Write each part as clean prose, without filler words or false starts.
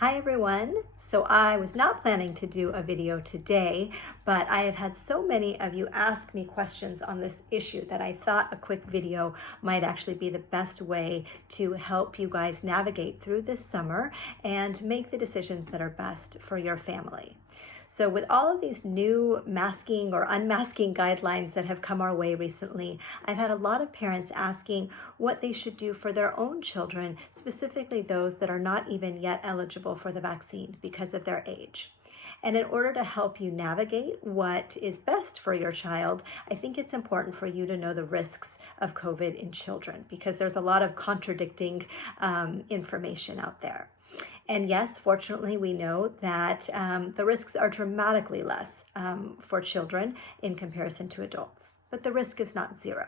Hi everyone. So I was not planning to do a video today, but I have had so many of you ask me questions on this issue that I thought a quick video might actually be the best way to help you guys navigate through this summer and make the decisions that are best for your family. So with all of these new masking or unmasking guidelines that have come our way recently, I've had a lot of parents asking what they should do for their own children, specifically those that are not even yet eligible for the vaccine because of their age. And in order to help you navigate what is best for your child, I think it's important for you to know the risks of COVID in children because there's a lot of contradicting information out there. And yes, fortunately, we know that the risks are dramatically less for children in comparison to adults, but the risk is not zero.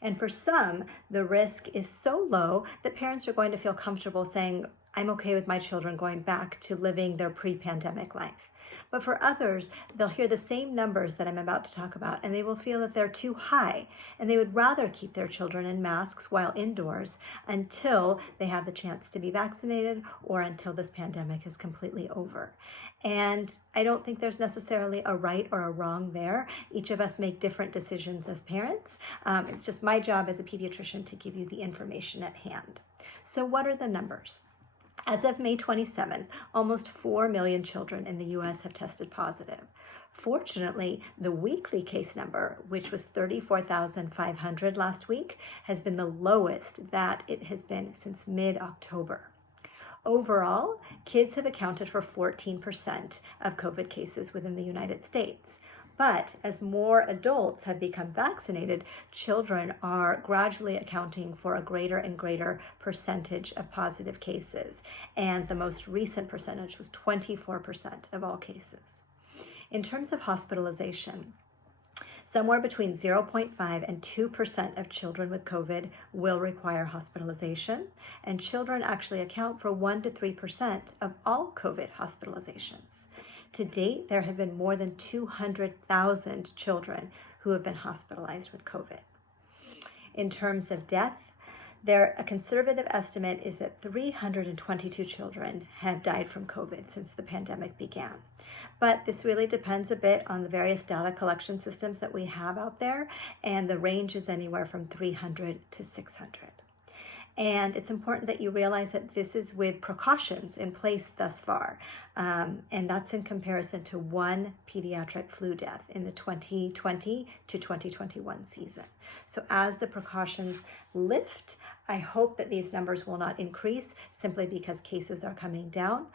And for some, the risk is so low that parents are going to feel comfortable saying, I'm okay with my children going back to living their pre-pandemic life. But for others, they'll hear the same numbers that I'm about to talk about, and they will feel that they're too high, and they would rather keep their children in masks while indoors until they have the chance to be vaccinated or until this pandemic is completely over. And I don't think there's necessarily a right or a wrong there. Each of us make different decisions as parents. It's just my job as a pediatrician to give you the information at hand. So what are the numbers? As of May 27th, almost 4 million children in the U.S. have tested positive. Fortunately, the weekly case number, which was 34,500 last week, has been the lowest that it has been since mid-October. Overall, kids have accounted for 14% of COVID cases within the United States. But as more adults have become vaccinated, children are gradually accounting for a greater and greater percentage of positive cases. And the most recent percentage was 24% of all cases. In terms of hospitalization, somewhere between 0.5 and 2% of children with COVID will require hospitalization, and children actually account for 1 to 3% of all COVID hospitalizations. To date, there have been more than 200,000 children who have been hospitalized with COVID. In terms of death, a conservative estimate is that 322 children have died from COVID since the pandemic began. But this really depends a bit on the various data collection systems that we have out there, and the range is anywhere from 300 to 600. And it's important that you realize that this is with precautions in place thus far. And that's in comparison to one pediatric flu death in the 2020 to 2021 season. So as the precautions lift, I hope that these numbers will not increase simply because cases are coming down.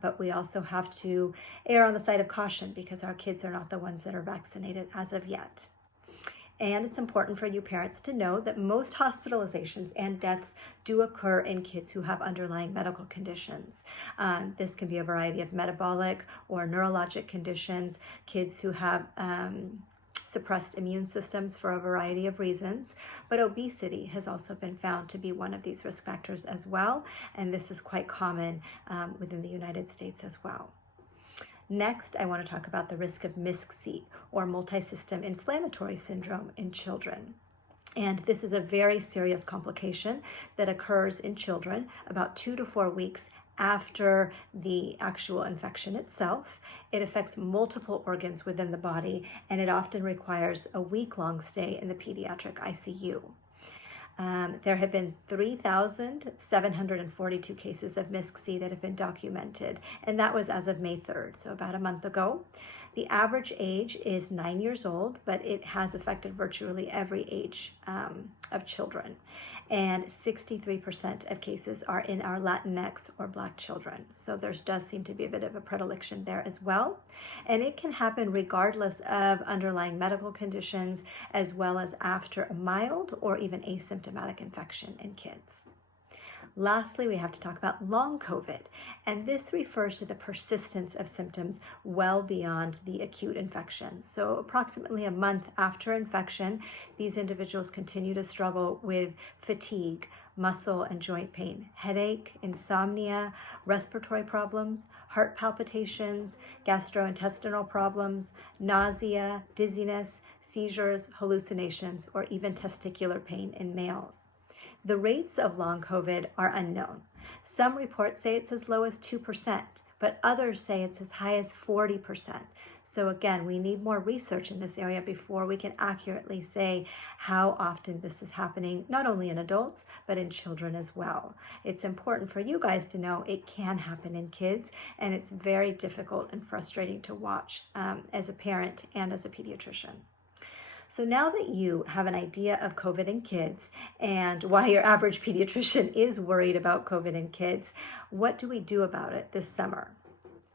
But we also have to err on the side of caution because our kids are not the ones that are vaccinated as of yet. And it's important for you parents to know that most hospitalizations and deaths do occur in kids who have underlying medical conditions. This can be a variety of metabolic or neurologic conditions, kids who have suppressed immune systems for a variety of reasons, but obesity has also been found to be one of these risk factors as well, and this is quite common within the United States as well. Next, I want to talk about the risk of MIS-C, or multisystem inflammatory syndrome in children. And this is a very serious complication that occurs in children about 2 to 4 weeks after the actual infection itself. It affects multiple organs within the body, and it often requires a week-long stay in the pediatric ICU. There have been 3,742 cases of MIS-C that have been documented, and that was as of May 3rd, so about a month ago. The average age is 9 years old, but it has affected virtually every age of children. And 63% of cases are in our Latinx or Black children. So there does seem to be a bit of a predilection there as well. And it can happen regardless of underlying medical conditions, as well as after a mild or even asymptomatic infection in kids. Lastly, we have to talk about long COVID, and this refers to the persistence of symptoms well beyond the acute infection. So approximately a month after infection, these individuals continue to struggle with fatigue, muscle and joint pain, headache, insomnia, respiratory problems, heart palpitations, gastrointestinal problems, nausea, dizziness, seizures, hallucinations, or even testicular pain in males. The rates of long COVID are unknown, Some reports say it's as low as 2%, but others say it's as high as 40%. So again, we need more research in this area before we can accurately say how often this is happening, not only in adults, but in children as well. It's important for you guys to know it can happen in kids, and it's very difficult and frustrating to watch as a parent and as a pediatrician. So now that you have an idea of COVID in kids and why your average pediatrician is worried about COVID in kids, what do we do about it this summer?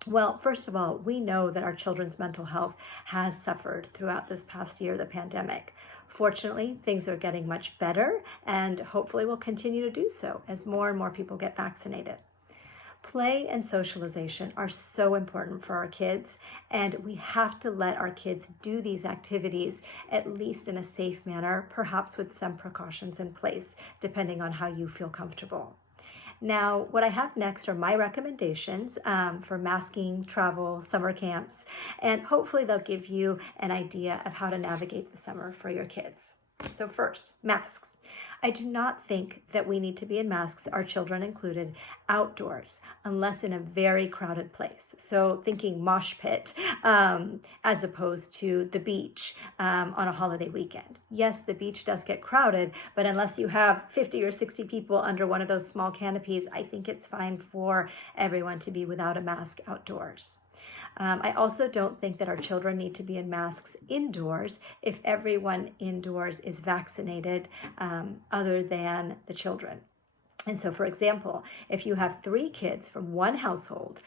Well, first of all, we know that our children's mental health has suffered throughout this past year, the pandemic. Fortunately, things are getting much better and hopefully will continue to do so as more and more people get vaccinated. Play and socialization are so important for our kids, and we have to let our kids do these activities at least in a safe manner, perhaps with some precautions in place, depending on how you feel comfortable. Now, what I have next are my recommendations for masking, travel, summer camps, and hopefully they'll give you an idea of how to navigate the summer for your kids. So first, masks. I do not think that we need to be in masks, our children included, outdoors, unless in a very crowded place. So thinking mosh pit as opposed to the beach on a holiday weekend. Yes, the beach does get crowded, but unless you have 50 or 60 people under one of those small canopies, I think it's fine for everyone to be without a mask outdoors. I also don't think that our children need to be in masks indoors if everyone indoors is vaccinated other than the children. And so, for example, if you have 3 kids from one household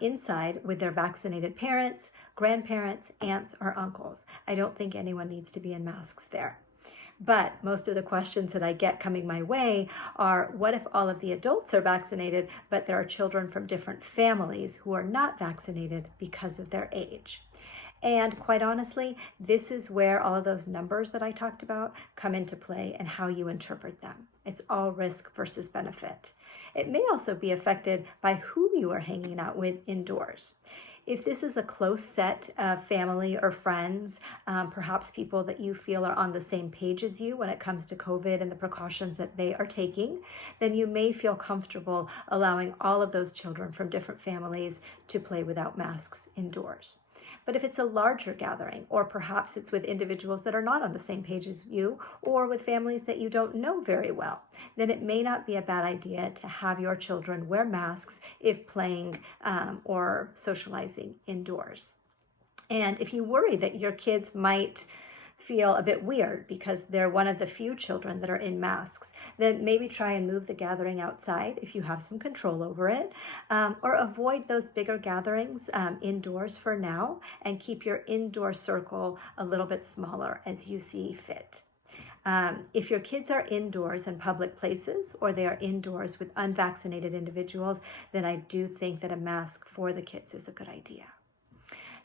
inside with their vaccinated parents, grandparents, aunts, or uncles, I don't think anyone needs to be in masks there. But most of the questions that I get coming my way are, what if all of the adults are vaccinated, but there are children from different families who are not vaccinated because of their age? And quite honestly, this is where all of those numbers that I talked about come into play and how you interpret them. It's all risk versus benefit. It may also be affected by who you are hanging out with indoors. If this is a close set of family or friends, perhaps people that you feel are on the same page as you when it comes to COVID and the precautions that they are taking, then you may feel comfortable allowing all of those children from different families to play without masks indoors. But if it's a larger gathering, or perhaps it's with individuals that are not on the same page as you, or with families that you don't know very well, then it may not be a bad idea to have your children wear masks if playing or socializing indoors. And if you worry that your kids might feel a bit weird because they're one of the few children that are in masks, then maybe try and move the gathering outside if you have some control over it, or avoid those bigger gatherings indoors for now and keep your indoor circle a little bit smaller as you see fit. If your kids are indoors in public places or they are indoors with unvaccinated individuals, then I do think that a mask for the kids is a good idea.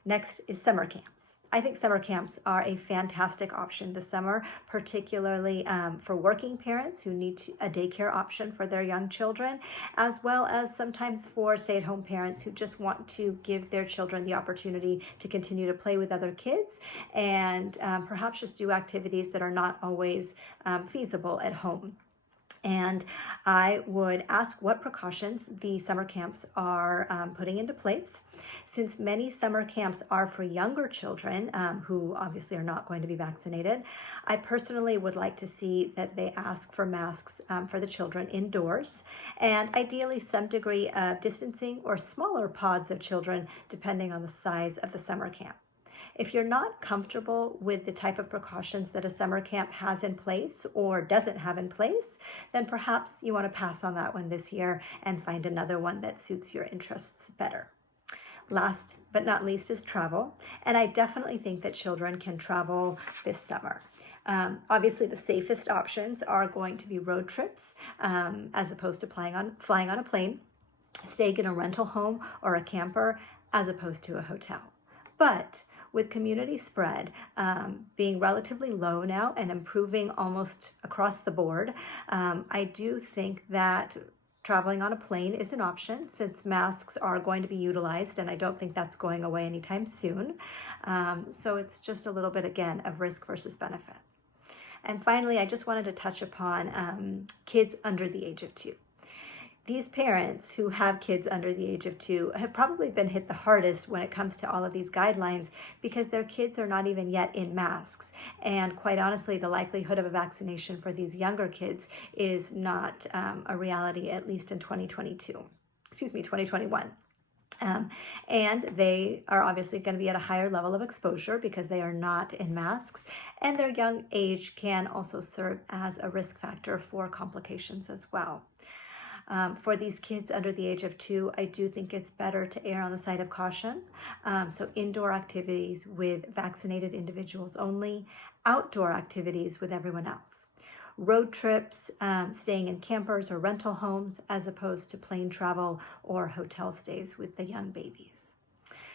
Next is summer camps. I think summer camps are a fantastic option this summer, particularly for working parents who need a daycare option for their young children, as well as sometimes for stay-at-home parents who just want to give their children the opportunity to continue to play with other kids and perhaps just do activities that are not always feasible at home. And I would ask what precautions the summer camps are putting into place. Since many summer camps are for younger children who obviously are not going to be vaccinated, I personally would like to see that they ask for masks for the children indoors, and ideally some degree of distancing or smaller pods of children depending on the size of the summer camp. If you're not comfortable with the type of precautions that a summer camp has in place or doesn't have in place, then perhaps you want to pass on that one this year and find another one that suits your interests better. Last but not least is travel, and I definitely think that children can travel this summer. Obviously, the safest options are going to be road trips as opposed to flying on a plane, staying in a rental home or a camper as opposed to a hotel. But with community spread being relatively low now and improving almost across the board, I do think that traveling on a plane is an option since masks are going to be utilized, and I don't think that's going away anytime soon. So it's just a little bit, again, of risk versus benefit. And finally, I just wanted to touch upon kids under the age of 2. these parents who have kids under the age of 2 have probably been hit the hardest when it comes to all of these guidelines because their kids are not even yet in masks. And quite honestly, the likelihood of a vaccination for these younger kids is not a reality, at least in 2021. And they are obviously going to be at a higher level of exposure because they are not in masks, and their young age can also serve as a risk factor for complications as well. For these kids under the age of 2, I do think it's better to err on the side of caution. So indoor activities with vaccinated individuals only, outdoor activities with everyone else. Road trips, staying in campers or rental homes, as opposed to plane travel or hotel stays with the young babies.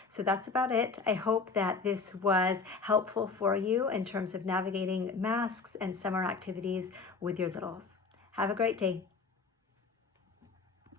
So that's about it. I hope that this was helpful for you in terms of navigating masks and summer activities with your littles. Have a great day.